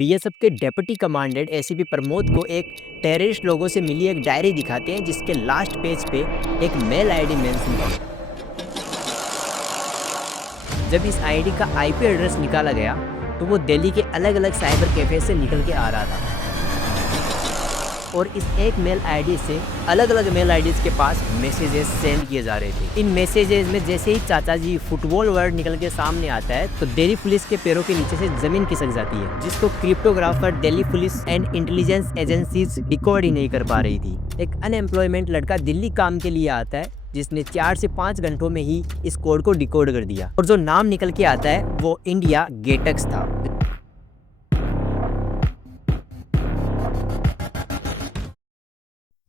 BSF के deputy commandant ACP Pramod को एक टेररिस्ट लोगों से मिली एक डायरी दिखाते हैं जिसके लास्ट पेज पे एक मेल आईडी मेंशन है। जब इस आईडी का आईपी एड्रेस निकाला गया तो वो दिल्ली के अलग अलग साइबर कैफे से निकल के आ रहा था और इस एक मेल आईडी से अलग अलग मेल आईडीज के पास मैसेजेस सेंड किए जा रहे थे। इन मैसेजेस में जैसे ही चाचा जी फुटबॉल वर्ड निकल के सामने आता है तो दिल्ली पुलिस के पैरों के नीचे से जमीन खिसक जाती है, जिसको cryptographer Delhi police and intelligence agencies decode ही नहीं कर पा रही थी। एक अनएम्प्लॉयमेंट लड़का दिल्ली काम के लिए आता है जिसने 4 से 5 घंटों में ही इस कोड को डिकोड कर दिया और जो नाम निकल के आता है वो इंडिया गेटक्स था।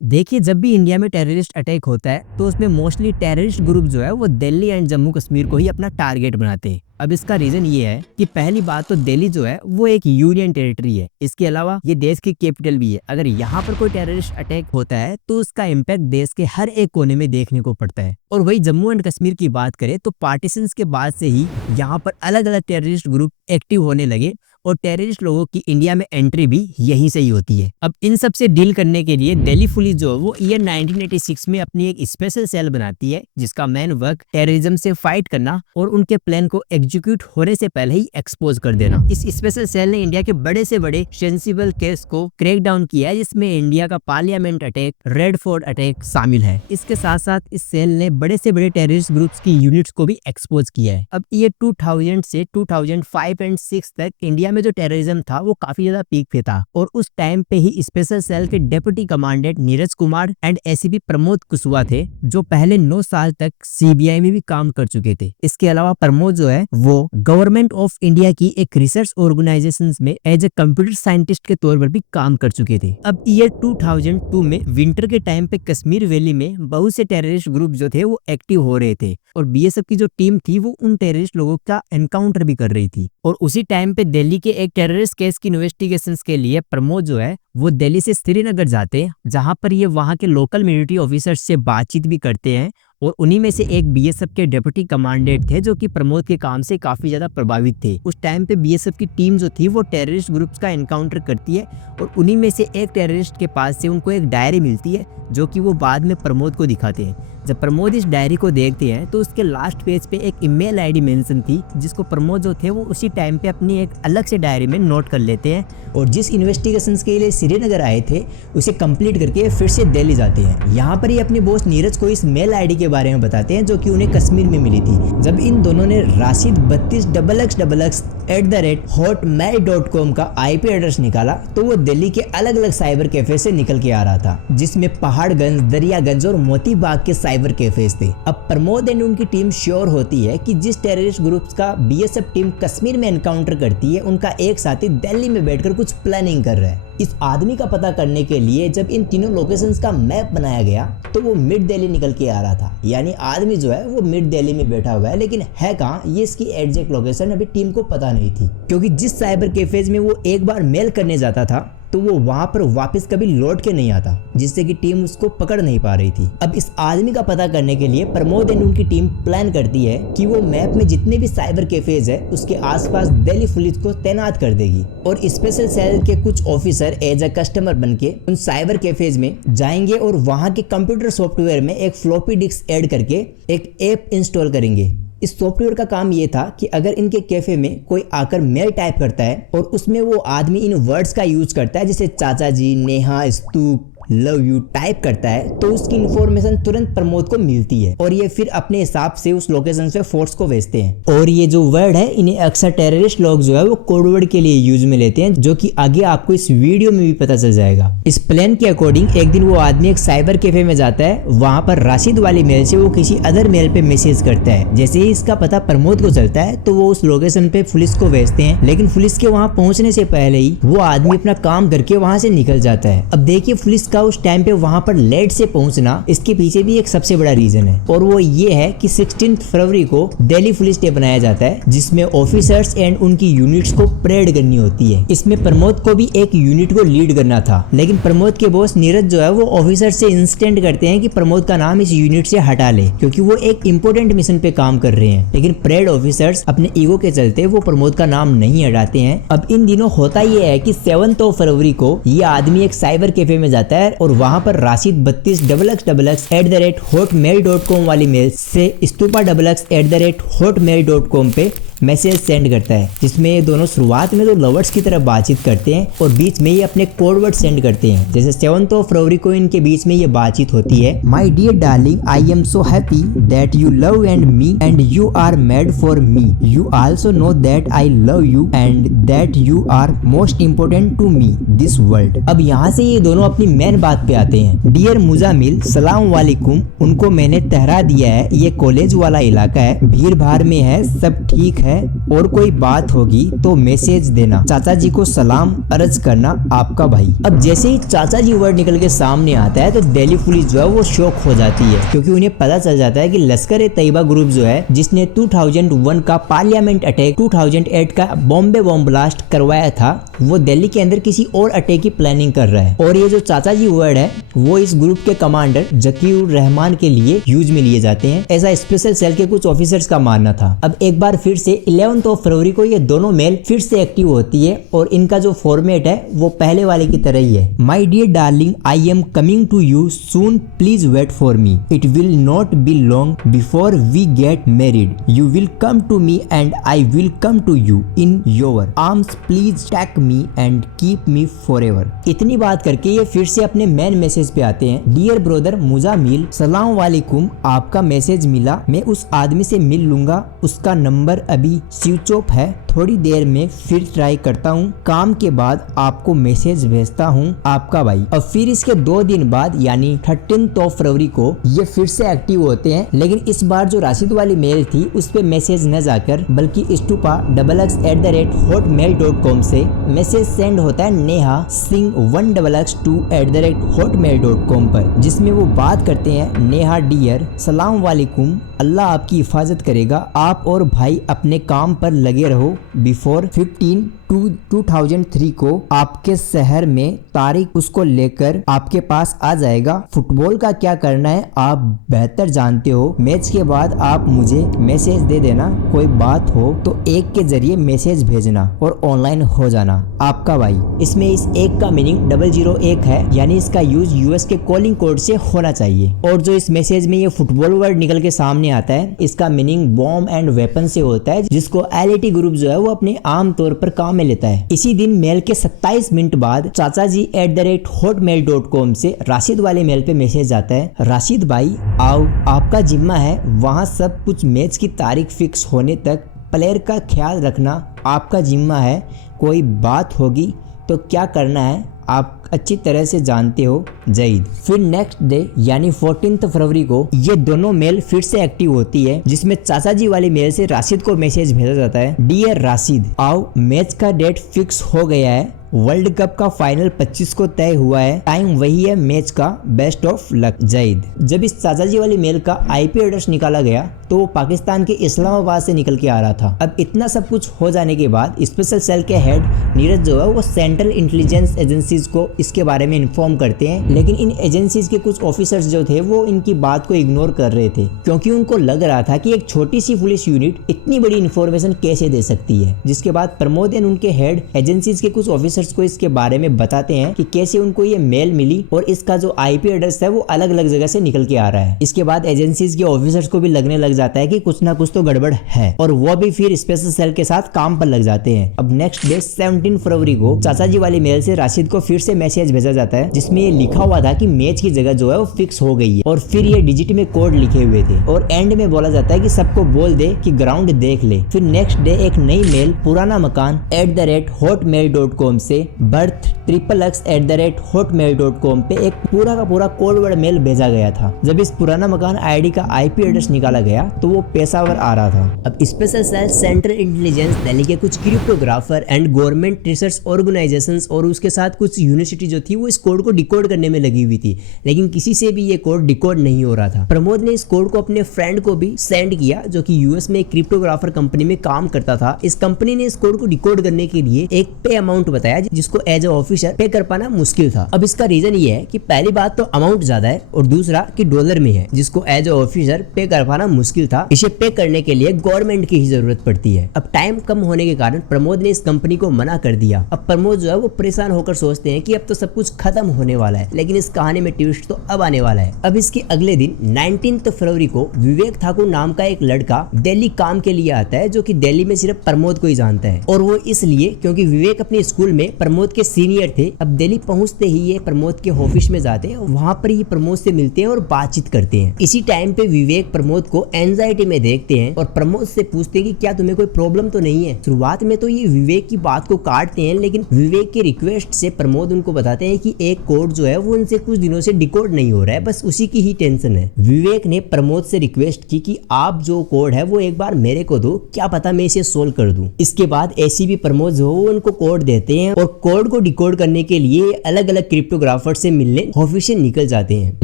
देखिए, जब भी इंडिया में टेररिस्ट अटैक होता है तो उसमें मोस्टली टेररिस्ट ग्रुप जो है वो दिल्ली एंड जम्मू कश्मीर को ही अपना टारगेट बनाते हैं। अब इसका रीजन ये है कि पहली बात तो दिल्ली जो है वो एक यूनियन टेरिटरी है, इसके अलावा ये देश की कैपिटल भी है। अगर यहाँ पर कोई टेररिस्ट अटैक होता है तो उसका इम्पैक्ट देश के हर एक कोने में देखने को पड़ता है। और वही जम्मू एंड कश्मीर की बात करें तो पार्टीशन के बाद से ही यहाँ पर अलग अलग टेररिस्ट ग्रुप एक्टिव होने लगे और टेररिस्ट लोगों की इंडिया में एंट्री भी यहीं से ही होती है। अब इन सब से डील करने के लिए दिल्ली पुलिस जो वो ईयर 1986 में अपनी एक स्पेशल सेल बनाती है जिसका मेन वर्क टेररिज्म से फाइट करना और उनके प्लान को एग्जीक्यूट होने से पहले ही एक्सपोज कर देना। इस स्पेशल सेल ने इंडिया के बड़े से बड़े सेंसिबल केस को क्रैक डाउन किया है, जिसमें इंडिया का parliament attack, red fort attack शामिल है। इसके साथ साथ इस सेल ने बड़े से बड़े टेररिस्ट ग्रुप्स की यूनिट्स को भी एक्सपोज किया है। अब ईयर 2000 से 2005 एंड 6 तक इंडिया में जो टेररिज्म था वो काफी ज्यादा पीक पे था और उस टाइम पे ही स्पेशल सेल के deputy commandant Neeraj Kumar and ACP Pramod Kushwaha थे जो पहले 9 साल तक सीबीआई में भी काम कर चुके थे। इसके अलावा प्रमोद जो है वो गवर्नमेंट ऑफ इंडिया की एक रिसर्च ऑर्गेनाइजेशन में एज ए कंप्यूटर साइंटिस्ट के तौर पर भी काम कर चुके थे। अब ईयर 2002 में विंटर के टाइम पे कश्मीर वैली में बहुत से टेररिस्ट ग्रुप जो थे वो एक्टिव हो रहे थे और बीएसएफ की जो टीम थी वो उन टेररिस्ट लोगों का एनकाउंटर भी कर रही थी। और उसी टाइम पे दिल्ली के एक टेररिस्ट केस की इन्वेस्टिगेशन के लिए प्रमोद जो है वो दिल्ली से श्रीनगर जाते हैं, जहां पर ये वहां के लोकल मिलिट्री ऑफिसर्स से बातचीत भी करते हैं और उन्हीं में से एक बीएसएफ के डेप्यूटी कमांडेंट थे जो कि प्रमोद के काम से काफी ज्यादा प्रभावित थे। उस टाइम पे बीएसएफ की टीम जो थी वो टेररिस्ट ग्रुप्स का एनकाउंटर करती है और उन्हीं में से एक टेररिस्ट के पास से उनको एक डायरी मिलती है जो कि वो बाद में प्रमोद को दिखाते हैं। जब प्रमोद इस डायरी को देखते हैं तो उसके लास्ट पेज पे एक ईमेल आईडी मेंशन थी जिसको प्रमोद जो थे वो उसी टाइम पे अपनी एक अलग से डायरी में नोट कर लेते हैं और जिस इन्वेस्टिगेशंस के लिए श्रीनगर आए थे उसे कंप्लीट करके फिर से दिल्ली जाते हैं। यहाँ पर ये अपने बॉस नीरज को इस मेल आईडी के बारे में बताते हैं जो कि उन्हें कश्मीर में मिली थी। जब इन दोनों ने राशिद 32xxx@hotmail.com का आईपी एड्रेस निकाला तो वो दिल्ली के अलग अलग साइबर कैफे से निकल के आ रहा था, जिसमें पहाड़गंज, दरियागंज और मोती बाग के साइबर कैफेज थे। अब प्रमोद एंड उनकी टीम श्योर होती है कि जिस टेररिस्ट ग्रुप्स का बीएसएफ टीम कश्मीर में एनकाउंटर करती है उनका एक साथी दिल्ली में बैठकर कुछ प्लानिंग कर रहा है। इस आदमी का पता करने के लिए जब इन तीनों लोकेशंस का मैप बनाया गया तो वो मिड दिल्ली निकल के आ रहा था, यानी आदमी जो है वो मिड दिल्ली में बैठा हुआ है, लेकिन है कहाँ ये इसकी एग्जैक्ट लोकेशन अभी टीम को पता नहीं थी, क्योंकि जिस साइबर कैफेज में वो एक बार मेल करने जाता था तो वो वहां पर वापस कभी लौट के नहीं आता, जिससे कि टीम उसको पकड़ नहीं पा रही थी। अब इस आदमी का पता करने के लिए प्रमोद एंड उनकी टीम प्लान करती है कि वो मैप में जितने भी साइबर कैफेज है उसके आसपास दिल्ली पुलिस को तैनात कर देगी और स्पेशल सेल के कुछ ऑफिसर एज अ कस्टमर बनके उन साइबर कैफेज में जाएंगे और वहां के कंप्यूटर सॉफ्टवेयर में एक फ्लॉपी डिस्क ऐड करके एक ऐप इंस्टॉल करेंगे। इस सॉफ्टवेयर का काम ये था कि अगर इनके कैफे में कोई आकर मेल टाइप करता है और उसमें वो आदमी इन वर्ड्स का यूज करता है जैसे चाचा जी, नेहा, स्तूप, लव यू टाइप करता है तो उसकी इंफॉर्मेशन तुरंत प्रमोद को मिलती है और ये फिर अपने हिसाब से उस लोकेशन पे फोर्स को भेजते हैं। और ये जो वर्ड है इन्हें अक्सर टेररिस्ट लोग जो है वो कोड वर्ड के लिए यूज में लेते हैं, जो कि आगे आपको इस वीडियो में भी पता चल जाएगा। इस प्लान के अकॉर्डिंग एक दिन वो आदमी एक साइबर कैफे में जाता है, वहां पर राशिद वाली मेल से वो किसी अदर मेल पे मैसेज करता है। जैसे ही इसका पता प्रमोद को चलता है तो वो उस लोकेशन पे पुलिस को भेजते हैं, लेकिन पुलिस के वहां पहुंचने से पहले ही वो आदमी अपना काम करके वहां से निकल जाता है। अब देखिए पुलिस का उनका उस टाइम पे वहां पर लेट से पहुंचना इसके पीछे भी एक सबसे बड़ा रीजन है, और वो ये है कि 16 फरवरी को दिल्ली पुलिस डे बनाया जाता है, जिसमें ऑफिसर्स एंड उनकी यूनिट्स को परेड करनी होती है। इसमें प्रमोद को भी एक यूनिट को लीड करना था, लेकिन प्रमोद के बॉस नीरज जो है वो ऑफिसर से इंस्टेंट करते हैं कि प्रमोद का नाम इस यूनिट से हटा ले, क्योंकि वो एक इंपॉर्टेंट मिशन पे काम कर रहे हैं। लेकिन परेड ऑफिसर्स अपने ईगो के चलते वो प्रमोद का नाम नहीं हटाते हैं। अब इन दिनों होता ये है कि 7 फरवरी को ये आदमी एक साइबर कैफे में जाता है और वहां पर राशिद 32xxx@hotmail.com वाली मेल से स्तूपा XX@hotmail.com पे मैसेज सेंड करता है, जिसमें ये दोनों शुरुआत में तो लवर्स की तरह बातचीत करते हैं और बीच में ये अपने कोड वर्ड सेंड करते हैं। जैसे 7 फरवरी को इनके बीच में ये बातचीत होती है, my dear darling, I am so happy that you love and me and you are made for me. You also know that I love you and that you are most important to me this world. अब यहाँ से ये दोनों अपनी main बात पे आते हैं। डियर मुजामिल, सलाम वालेकुम। उनको मैंने ठहरा दिया है, ये कॉलेज वाला इलाका है, भीड़ भाड़ में है, सब ठीक है, और कोई बात होगी तो मैसेज देना। चाचा जी को सलाम अर्ज करना, आपका भाई। अब जैसे ही चाचा जी वर्ड निकल के सामने आता है तो दिल्ली पुलिस जो है वो शॉक हो जाती है, क्योंकि उन्हें पता चल जाता है कि लश्कर ए तैयबा ग्रुप जो है जिसने 2001 का पार्लियामेंट अटैक, 2008 का बॉम्बे बॉम्ब ब्लास्ट करवाया था, वो दिल्ली के अंदर किसी और अटैक की प्लानिंग कर रहा है। और ये जो चाचा जी वर्ड है वो इस ग्रुप के कमांडर जकीउर रहमान के लिए यूज में लिए जाते हैं, ऐसा स्पेशल सेल के कुछ ऑफिसर्स का मानना था। अब एक बार फिर से 11 फरवरी को ये दोनों मेल फिर से एक्टिव होती है और इनका जो फॉर्मेट है वो पहले वाले की तरह ही है। My dear darling, I am coming to you soon, please wait for me. It will not be long before we get married. You will come to me and I will come to you in your arms. Please take me and keep me forever. इतनी बात करके ये फिर से अपने main message पे आते हैं। डियर ब्रदर मुजामिल, सलाम वालेकुम, आपका मैसेज मिला, मैं उस आदमी से मिल लूंगा, उसका नंबर अभी स्विच ऑफ है, थोड़ी देर में फिर ट्राई करता हूँ, काम के बाद आपको मैसेज भेजता हूँ, आपका भाई। और फिर इसके 2 दिन बाद यानी 13 फरवरी को ये फिर से एक्टिव होते हैं, लेकिन इस बार जो राशिद वाली मेल थी उस पे मैसेज न जाकर बल्कि स्टूपा XX@hotmail.com से मैसेज सेंड होता है नेहा सिंह 1xx2@hotmail.com पर, जिसमें वो बात करते हैं, नेहा डियर, सलाम वालेकुम, अल्लाह आपकी हिफाजत करेगा, आप और भाई अपने काम पर लगे रहो। बिफोर 15/2/2003 को आपके शहर में तारिक उसको लेकर आपके पास आ जाएगा। फुटबॉल का क्या करना है आप बेहतर जानते हो, मैच के बाद आप मुझे मैसेज दे देना, कोई बात हो तो एक के जरिए मैसेज भेजना और ऑनलाइन हो जाना, आपका भाई। इसमें इस एक का मीनिंग 001 है, यानी इसका यूज यूएस के कॉलिंग कोड से होना चाहिए। और जो इस मैसेज में ये फुटबॉल वर्ड निकल के सामने आता है, इसका मीनिंग बॉम्ब एंड वेपन से होता है, जिसको एलईटी ग्रुप जो है वो अपने आम तौर पर काम में लेता है। इसी दिन मेल के 27 मिनट बाद चाचा जी @hotmail.com से राशिद वाले मेल पे मैसेज आता है, राशिद भाई आओ, आपका जिम्मा है, वहाँ सब कुछ मैच की तारीख फिक्स होने तक प्लेयर का ख्याल रखना आपका जिम्मा है, कोई बात होगी तो क्या करना है आप अच्छी तरह से जानते हो, जईद। फिर नेक्स्ट डे यानी 14 फरवरी को ये दोनों मेल फिर से एक्टिव होती है, जिसमें चाचा जी वाली मेल से राशिद को मैसेज भेजा जाता है, डियर राशिद, आओ मैच का डेट फिक्स हो गया है, वर्ल्ड कप का फाइनल 25 को तय हुआ है, टाइम वही है मैच का, बेस्ट ऑफ लक, जईद। जब इस चाचा जी वाली मेल का आईपी एड्रेस निकाला गया तो वो पाकिस्तान के इस्लामाबाद से निकल के आ रहा था। अब इतना सब कुछ हो जाने के बाद स्पेशल सेल के हेड नीरज जो है वो सेंट्रल इंटेलिजेंस एजेंसीज को इसके बारे में इन्फॉर्म करते हैं, लेकिन इन एजेंसीज के कुछ ऑफिसर्स जो थे वो इनकी बात को इग्नोर कर रहे थे, क्योंकि उनको लग रहा था कि एक छोटी सी पुलिस यूनिट इतनी बड़ी इन्फॉर्मेशन कैसे दे सकती है। जिसके बाद प्रमोद एंड उनके हेड एजेंसीज के कुछ ऑफिसर्स को इसके बारे में बताते हैं कि कैसे उनको ये मेल मिली और इसका जो आईपी एड्रेस है वो अलग अलग जगह से निकल के आ रहा है। इसके बाद एजेंसीज के ऑफिसर्स को भी लगने लग जाता है कि कुछ ना कुछ तो गड़बड़ है, और वो भी फिर स्पेशल सेल के साथ काम पर लग जाते हैं। अब नेक्स्ट डे 17 फरवरी को चाचा जी वाली मेल से राशिद को फिर से मैसेज भेजा जाता है, जिसमें ये लिखा हुआ था कि मैच की जगह जो है वो फिक्स हो गई है, और फिर ये डिजिट में कोड लिखे हुए थे, और एंड में बोला जाता है कि सबको बोल दे कि ग्राउंड देख ले। फिर नेक्स्ट डे एक नई मेल पुराना मकान @hotmail.com से बर्थ XXX@hotmail.com पे एक पूरा का पूरा कोड वर्ड मेल भेजा गया था। जब इस पुराना मकान आईडी का आईपी एड्रेस निकाला गया तो वो पेशावर आ रहा था। अब special cell central intelligence Delhi के कुछ cryptographer and government research organisations और उसके साथ कुछ यूनिवर्सिटी जो थी वो इस कोड को डिकोड करने में लगी हुई थी, लेकिन किसी से भी ये कोड डिकोड नहीं हो रहा था। प्रमोद ने इस कोड को अपने फ्रेंड को भी सेंड किया जो कि यूएस में एक क्रिप्टोग्राफर कंपनी में काम करता था। इस कंपनी ने इस कोड को डिकोड करने के लिए एक पे अमाउंट बताया जिसको एज ए ऑफिसर पे कर पाना मुश्किल था। अब इसका रीजन ये है कि पहली बात तो अमाउंट ज्यादा है और दूसरा कि डॉलर में है, जिसको एज ए ऑफिसर पे कर पाना मुश्किल था। इसे पे करने के लिए गवर्नमेंट की ही जरूरत पड़ती है। अब टाइम कम होने के कारण प्रमोद ने इस कंपनी को मना कर दिया। अब प्रमोद जो है वो परेशान होकर सोचते हैं कि अब तो सब कुछ खत्म होने वाला है, लेकिन इस कहानी में ट्विस्ट तो अब आने वाला है। अब इसके अगले दिन 19 फरवरी को विवेक ठाकुर नाम का एक लड़का दिल्ली काम के लिए आता है, जो कि दिल्ली में सिर्फ प्रमोद को ही जानता है, और वो इसलिए क्योंकि विवेक अपने स्कूल में प्रमोद के सीनियर थे। अब दिल्ली पहुंचते ही ये प्रमोद के ऑफिस में जाते हैं, वहां पर ये प्रमोद से मिलते हैं और बातचीत करते हैं। इसी टाइम पे विवेक प्रमोद को एंजाइटी में देखते हैं और प्रमोद से पूछते हैं कि क्या तुम्हें कोई प्रॉब्लम तो नहीं है। शुरुआत में तो ये विवेक की बात को काटते हैं, लेकिन विवेक की रिक्वेस्ट से प्रमोद उनको बताते हैं कि एक कोड जो है वो उनसे कुछ दिनों से डिकोड नहीं हो रहा है, बस उसी की ही टेंशन है। विवेक ने प्रमोद से रिक्वेस्ट की कि आप जो कोड है वो एक बार मेरे को दो, क्या पता मैं इसे सोल्व कर दूं। इसके बाद एसीबी प्रमोद जो वो उनको कोड देते हैं और कोड को डिकोड करने के लिए अलग अलग क्रिप्टोग्राफर से मिलने ऑफिस से निकल जाते हैं।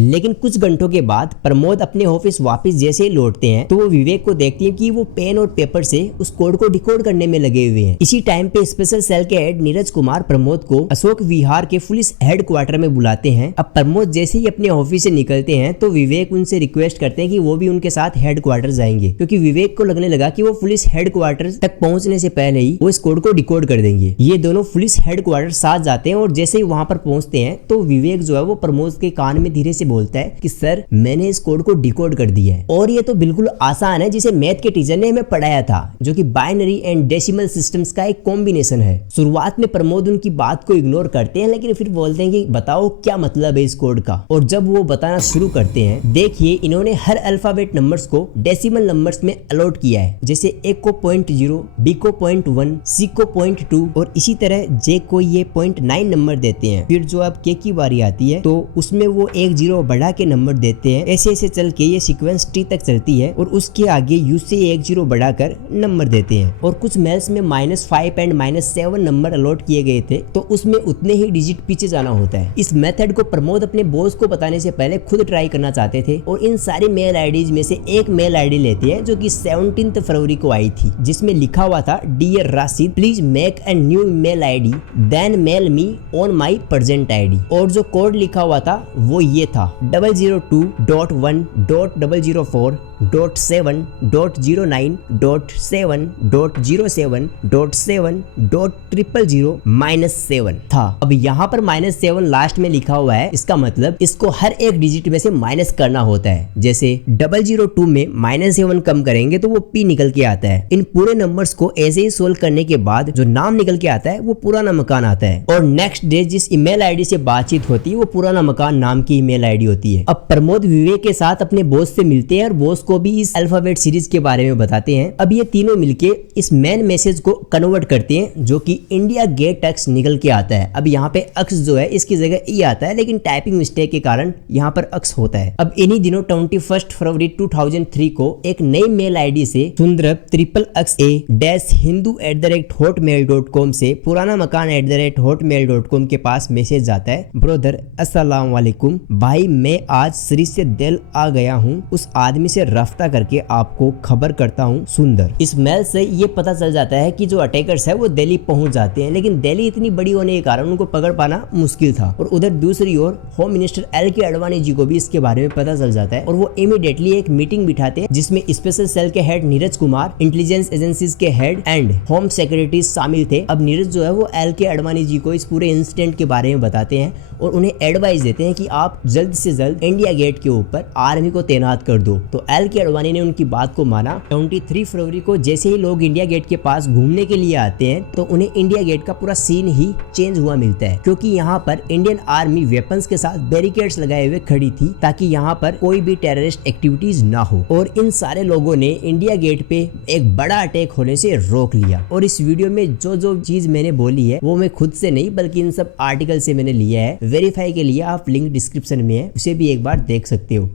लेकिन कुछ घंटों के बाद प्रमोद अपने ऑफिस वापस जैसे ही लौटते हैं तो वो विवेक को देखते हैं कि वो पेन और पेपर से उस कोड को डिकोड करने में लगे हुए हैं। इसी टाइम पे स्पेशल सेल के हेड नीरज कुमार प्रमोद को अशोक विहार के पुलिस हेडक्वार्टर में बुलाते हैं। अब प्रमोद जैसे ही अपने ऑफिस से निकलते हैं तो विवेक उनसे रिक्वेस्ट करते हैं कि वो भी उनके साथ हेडक्वार्टर जाएंगे, क्योंकि विवेक को लगने लगा कि वो पुलिस हेडक्वार्टर तक पहुंचने से पहले ही वो इस कोड को डिकोड कर देंगे। ये दोनों पुलिस हेडक्वार्टर साथ जाते हैं और जैसे ही वहां पर पहुंचते हैं तो विवेक जो है वो प्रमोद के कान में धीरे से बोलता है कि सर मैंने इस कोड को डिकोड कर दिया है और ये तो बिल्कुल आसान है, जिसे मैथ के टीचर ने हमें पढ़ाया था, जो कि बाइनरी एंड डेसिमल सिस्टम्स का एक कॉम्बिनेशन है। शुरुआत में प्रमोद उनकी बात को इग्नोर करते हैं, लेकिन फिर बोलते हैं कि बताओ क्या मतलब है इस कोड का। और जब वो बताना शुरू करते हैं, देखिए इन्होंने हर अल्फाबेट नंबर्स को डेसिमल नंबर्स में अलॉट किया है, जैसे ए को 0.0, बी को 0.1, सी को 0.2 और इसी तरह जे को ये 0.9 नंबर देते हैं। फिर जो अब के की बारी आती है तो उसमें वो एक जीरो बढ़ा के नंबर देते हैं। ऐसे ऐसे चल के ये सीक्वेंस टी तक चलती है और उसके आगे यू से एक जीरो बढ़ाकर नंबर देते हैं। और कुछ मेल्स में -5 एंड -7 नंबर अलॉट किए गए थे, तो उसमें उतने ही डिजिट पीछे जाना होता है। इस मेथड को प्रमोद अपने बॉस को बताने से पहले खुद ट्राई करना चाहते थे और इन सारी मेल आईडीज में से एक मेल आईडी लेते हैं जो कि 17 फरवरी को आई थी, जिसमें लिखा हुआ था dear Rashid please make a new mail ID then mail me on my present ID. और जो कोड लिखा हुआ था वो ये था 002.1.004.7.07.07.000-7 था। अब यहाँ पर -7 लास्ट में लिखा हुआ है, इसका मतलब इसको हर एक डिजिट में से माइनस करना होता है। जैसे 002 में -7 कम करेंगे तो वो P निकल के आता है। इन पूरे नंबर्स को ऐसे ही सोल्व करने के बाद जो नाम निकल के आता है वो पुराना मकान आता है और नेक्स्ट डे जिस ईमेल आईडी से बातचीत होती है वो पुराना मकान नाम की ईमेल आईडी होती है। अब प्रमोद विवेक के साथ अपने बॉस से मिलते हैं और बॉस को भी इस अल्फाबेट सीरीज के बारे में बताते हैं। अब ये तीनों मिलके इस मेन मैसेज को कन्वर्ट करते हैं जो कि इंडिया गेट अक्स निकल के आता है। अब यहाँ पे अक्स जो है इसकी जगह ई आता है, लेकिन टाइपिंग मिस्टेक के कारण यहाँ पर अक्स होता है। अब इन्हीं दिनों 21 फरवरी 2003 को एक नई मेल आईडी से सुंदरब XXA-hindu@hotmail.com से पुराना मकान @hotmail.com के पास मैसेज जाता है, ब्रदर अस्सलाम वालेकुम भाई, मैं आज श्री से दिल आ गया हूँ, उस आदमी से रास्ता करके आपको खबर करता हूँ सुंदर। इस मेल से ये पता चल जाता है कि जो अटैकर्स है वो दिल्ली पहुंच जाते हैं, लेकिन दिल्ली इतनी बड़ी होने के कारण उनको पकड़ पाना मुश्किल था। और उधर दूसरी ओर home minister LK Advani ji को भी इसके बारे में पता चल जाता है और वो इमीडिएटली एक मीटिंग बिठाते हैं जिसमें स्पेशल सेल के head Neeraj Kumar, intelligence agencies के हेड एंड होम सेक्रेटरी शामिल थे। अब नीरज जो है वो LK अडवाणी जी को इस पूरे इंसिडेंट के बारे में बताते हैं और उन्हें एडवाइस देते हैं कि आप जल्द से जल्द इंडिया गेट के ऊपर आर्मी को तैनात कर दो। तो LK अडवाणी ने उनकी बात को माना। 23 फरवरी को जैसे ही लोग इंडिया गेट के पास घूमने के लिए आते हैं तो उन्हें इंडिया गेट का पूरा सीन ही चेंज हुआ मिलता है, क्योंकि यहाँ पर इंडियन आर्मी वेपन्स के साथ बैरिकेड्स लगाए हुए खड़ी थी ताकि यहाँ पर कोई भी टेररिस्ट एक्टिविटीज ना हो। और इन सारे लोगों ने इंडिया गेट पे एक बड़ा अटैक होने से रोक लिया। और इस वीडियो में जो जो चीज मैंने बोली है वो मैं खुद से नहीं बल्कि इन सब आर्टिकल से मैंने लिया है। वेरीफाई के लिए आप लिंक डिस्क्रिप्शन में है, उसे भी एक बार देख सकते हो।